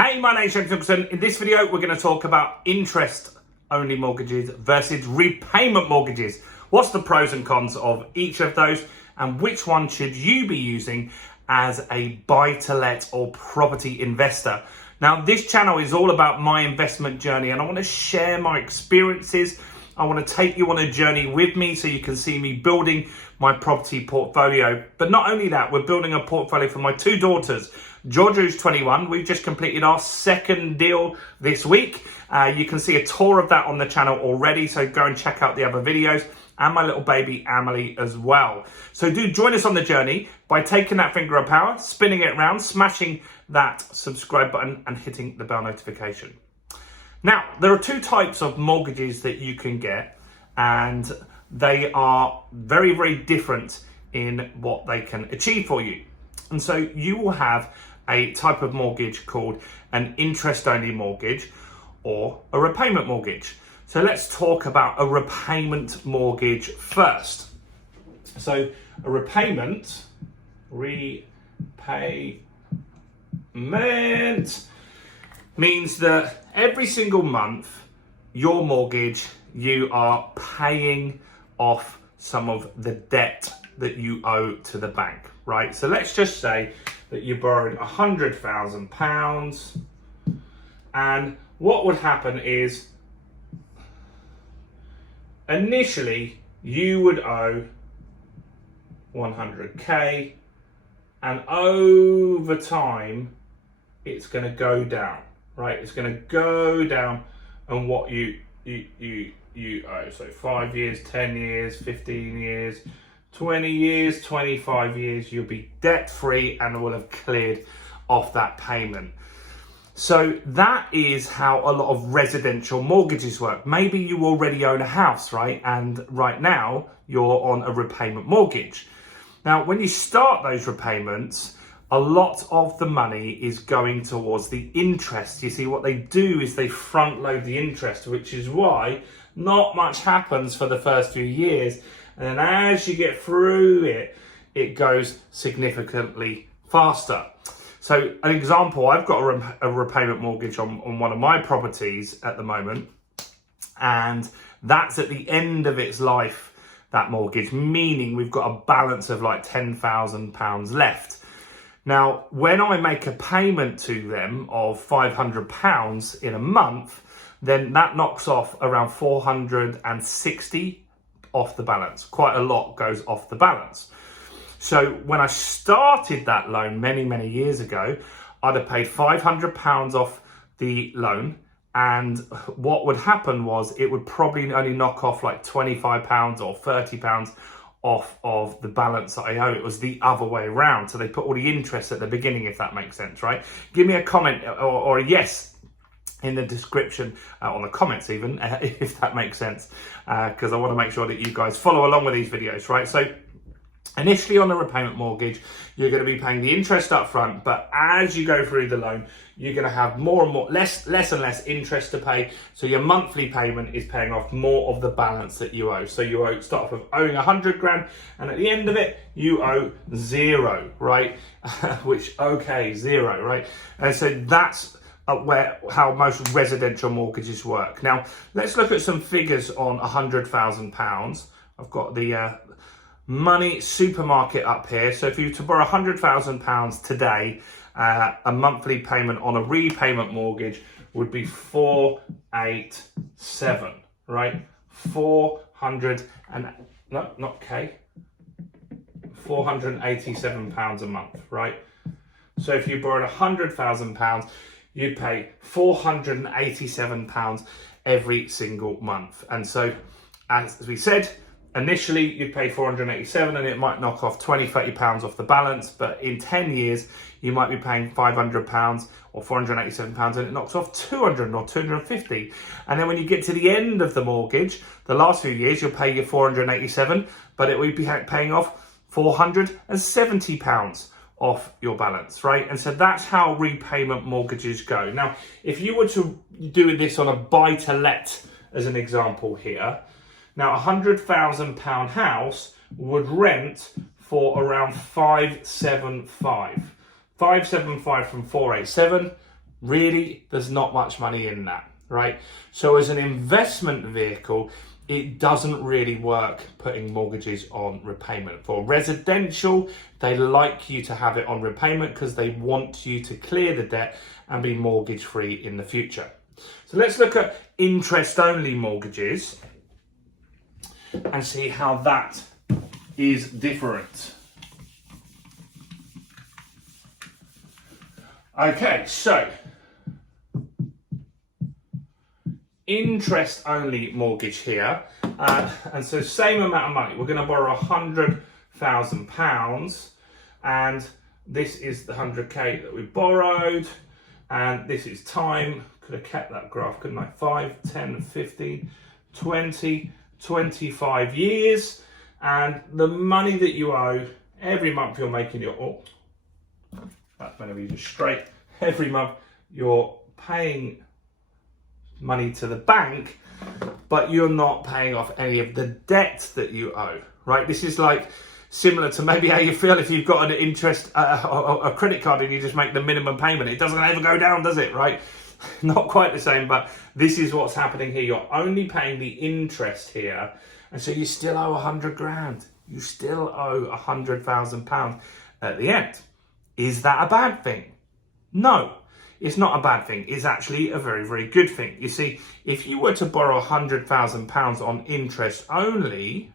Hey, my name's James Nicholson. In this video, we're going to talk about interest-only mortgages versus repayment mortgages. What's the pros and cons of each of those, and which one should you be using as a buy-to-let or property investor? Now, this channel is all about my investment journey, and I want to share my experiences. I want to take you on a journey with me so you can see me building my property portfolio. But not only that, we're building a portfolio for my two daughters. Georgia, who's 21, we've just completed our second deal this week. You can see a tour of that on the channel already, so go and check out the other videos. And my little baby, Emily, as well. So do join us on the journey by taking that finger of power, spinning it around, smashing that subscribe button and hitting the bell notification. Now, there are two types of mortgages that you can get, and they are very, very different in what they can achieve for you. And so you will have a type of mortgage called an interest-only mortgage or a repayment mortgage. So let's talk about a repayment mortgage first. So a repayment means that every single month, your mortgage, you are paying off some of the debt that you owe to the bank, right? So let's just say that you borrowed £100,000, and what would happen is initially you would owe 100k, and over time it's going to go down, right? It's going to go down on what you owe. So 5 years, 10 years, 15 years, 20 years, 25 years, you'll be debt free and will have cleared off that payment. So that is how a lot of residential mortgages work. Maybe you already own a house, right? And right now you're on a repayment mortgage. Now, when you start those repayments, a lot of the money is going towards the interest. You see, what they do is they front load the interest, which is why not much happens for the first few years. And then as you get through it, it goes significantly faster. So an example, I've got a repayment mortgage on one of my properties at the moment, and that's at the end of its life, that mortgage, meaning we've got a balance of like £10,000 left. Now, when I make a payment to them of £500 in a month, then that knocks off around 460 off the balance. Quite a lot goes off the balance. So when I started that loan many, many years ago, I'd have paid £500 off the loan. And what would happen was it would probably only knock off like £25 or £30 off of the balance that I owe. It was the other way around. So they put all the interest at the beginning, if that makes sense, right? Give me a comment or a yes in the description, on the comments even, if that makes sense, because I want to make sure that you guys follow along with these videos, right? So initially on the repayment mortgage, you're going to be paying the interest up front, but as you go through the loan, you're going to have more and more, less and less interest to pay. So your monthly payment is paying off more of the balance that you owe. So you start off with owing 100 grand, and at the end of it, you owe zero, right? Zero, right? And so that's how most residential mortgages work. Now, let's look at some figures on £100,000. I've got the money supermarket up here. So if you were to borrow £100,000 today, a monthly payment on a repayment mortgage would be 487, right? 487 pounds a month, right? So if you borrowed £100,000, you'd pay £487 every single month. And so, as we said, initially you'd pay 487 and it might knock off 20-30 pounds off the balance, but in 10 years you might be paying £500 or 487 pounds and it knocks off 200 or 250. And then when you get to the end of the mortgage, the last few years you'll pay your 487, but it will be paying off 470 pounds off your balance, right? And so that's how repayment mortgages go. Now, if you were to do this on a buy-to-let as an example here, now a £100,000 house would rent for around 575. 575 from 487 Really, there's not much money in that, right? So as an investment vehicle, it doesn't really work putting mortgages on repayment. For residential, they like you to have it on repayment because they want you to clear the debt and be mortgage free in the future. So let's look at interest-only mortgages and see how that is different. Okay, so interest-only mortgage here, and so same amount of money. We're going to borrow £100,000, and this is the 100k that we borrowed, and this is time. Could have kept that graph, couldn't I? 5, 10, 15, 20, 25 years, and the money that you owe every month you're making your, that's going to be just straight. Every month you're paying money to the bank, but you're not paying off any of the debt that you owe, right? This is like similar to maybe how you feel if you've got an interest, a credit card, and you just make the minimum payment. It doesn't ever go down, does it, right? Not quite the same, but this is what's happening here. You're only paying the interest here, and so you still owe 100 grand. You still owe £100,000 at the end. Is that a bad thing? No, it's not a bad thing. It's actually a very, very good thing. You see, if you were to borrow £100,000 on interest only,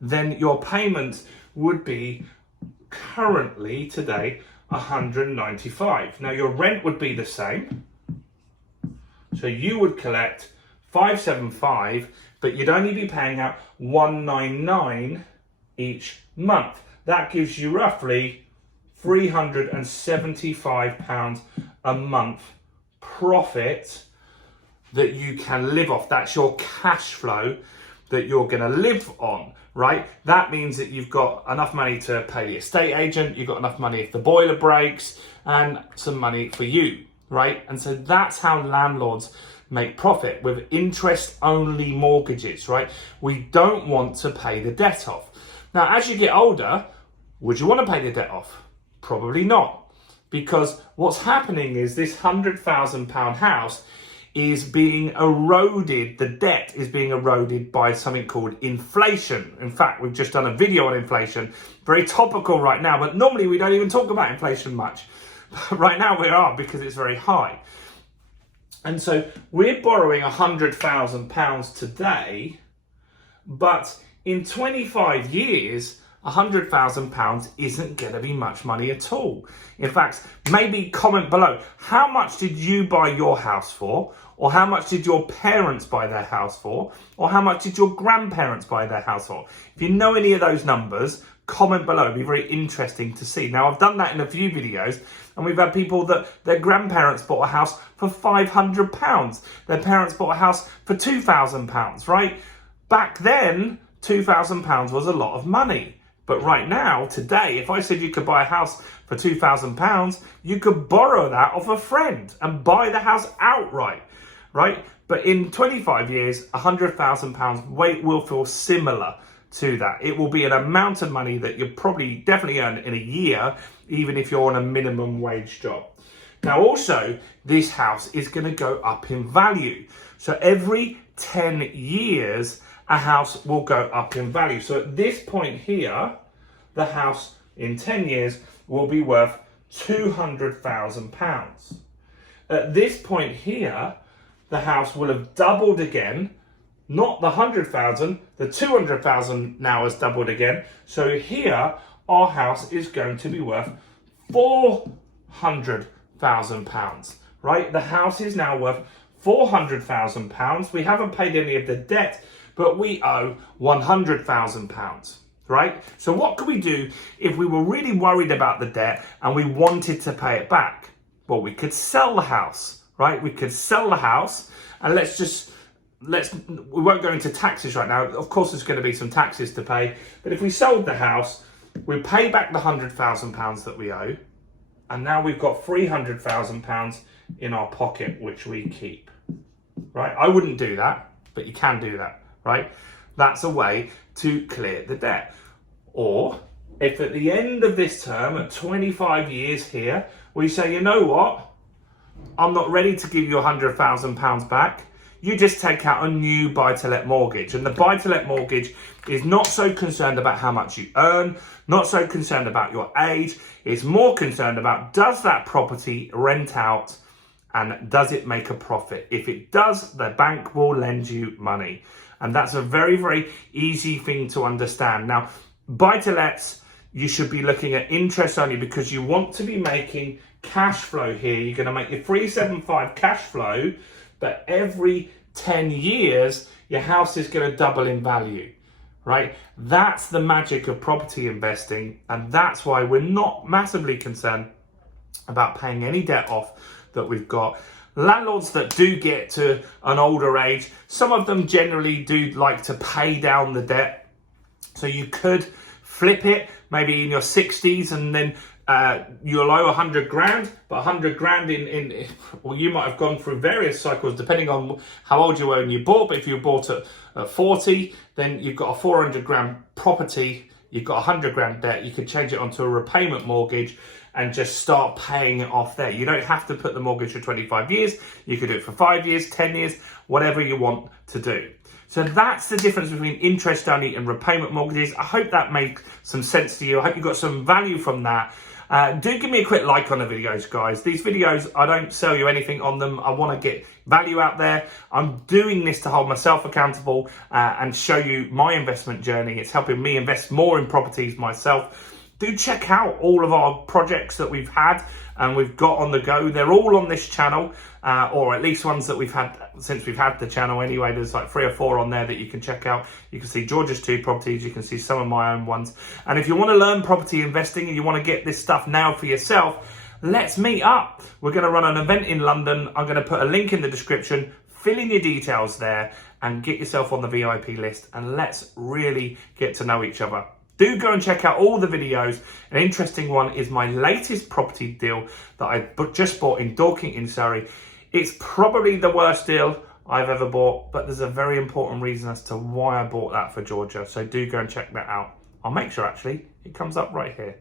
then your payment would be currently today 195. Now your rent would be the same. So you would collect 575, but you'd only be paying out 199 each month. That gives you roughly £375 a month profit that you can live off. That's your cash flow that you're going to live on, right? That means that you've got enough money to pay the estate agent, you've got enough money if the boiler breaks, and some money for you, right? And so that's how landlords make profit with interest-only mortgages, right? We don't want to pay the debt off. Now, as you get older, would you want to pay the debt off? Probably not, because what's happening is this £100,000 house is being eroded, the debt is being eroded by something called inflation. In fact, we've just done a video on inflation, very topical right now, but normally we don't even talk about inflation much. But right now we are, because it's very high. And so we're borrowing £100,000 today, but in 25 years, £100,000 isn't going to be much money at all. In fact, maybe comment below, how much did you buy your house for? Or how much did your parents buy their house for? Or how much did your grandparents buy their house for? If you know any of those numbers, comment below. It'd be very interesting to see. Now, I've done that in a few videos, and we've had people that their grandparents bought a house for £500. Their parents bought a house for £2,000, right? Back then, £2,000 was a lot of money. But right now, today, if I said you could buy a house for £2,000, you could borrow that off a friend and buy the house outright, right? But in 25 years, £100,000 will feel similar to that. It will be an amount of money that you'll probably definitely earn in a year, even if you're on a minimum wage job. Now, also, this house is going to go up in value. So every 10 years, a house will go up in value. So at this point here, the house in 10 years will be worth £200,000. At this point here, the house will have doubled again, not the 100,000, the 200,000 now has doubled again. So here, our house is going to be worth £400,000, right? The house is now worth £400,000. We haven't paid any of the debt, but we owe £100,000, right? So what could we do if we were really worried about the debt and we wanted to pay it back? Well, we could sell the house, right? We could sell the house, and we won't go into taxes right now. Of course, there's going to be some taxes to pay, but if we sold the house, we pay back the £100,000 that we owe, and now we've got £300,000 in our pocket, which we keep, right? I wouldn't do that, but you can do that. Right? That's a way to clear the debt. Or if at the end of this term, at 25 years here, we say, you know what, I'm not ready to give you £100,000 back, you just take out a new buy-to-let mortgage. And the buy-to-let mortgage is not so concerned about how much you earn, not so concerned about your age. It's more concerned about, does that property rent out and does it make a profit? If it does, the bank will lend you money. And that's a very, very easy thing to understand. Now, buy-to-lets, you should be looking at interest only because you want to be making cash flow here. You're going to make your 375 cash flow, but every 10 years, your house is going to double in value, right? That's the magic of property investing. And that's why we're not massively concerned about paying any debt off that we've got. Landlords that do get to an older age, some of them generally do like to pay down the debt. So you could flip it maybe in your 60s and then you'll owe 100 grand, but 100 grand well, you might have gone through various cycles depending on how old you were when you bought. But if you bought at 40, then you've got a 400 grand property, you've got 100 grand debt. You could change it onto a repayment mortgage and just start paying it off there. You don't have to put the mortgage for 25 years. You could do it for 5 years, 10 years, whatever you want to do. So that's the difference between interest only and repayment mortgages. I hope that made some sense to you. I hope you got some value from that. Do give me a quick like on the videos, guys. These videos, I don't sell you anything on them. I want to get value out there. I'm doing this to hold myself accountable and show you my investment journey. It's helping me invest more in properties myself. Do check out all of our projects that we've had and we've got on the go. They're all on this channel, or at least ones that we've had since we've had the channel anyway. There's like 3 or 4 on there that you can check out. You can see George's 2 properties. You can see some of my own ones. And if you want to learn property investing and you want to get this stuff now for yourself, let's meet up. We're going to run an event in London. I'm going to put a link in the description. Fill in your details there and get yourself on the VIP list. And let's really get to know each other. Do go and check out all the videos. An interesting one is my latest property deal that I just bought in Dorking in Surrey. It's probably the worst deal I've ever bought, but there's a very important reason as to why I bought that for Georgia. So do go and check that out. I'll make sure actually it comes up right here.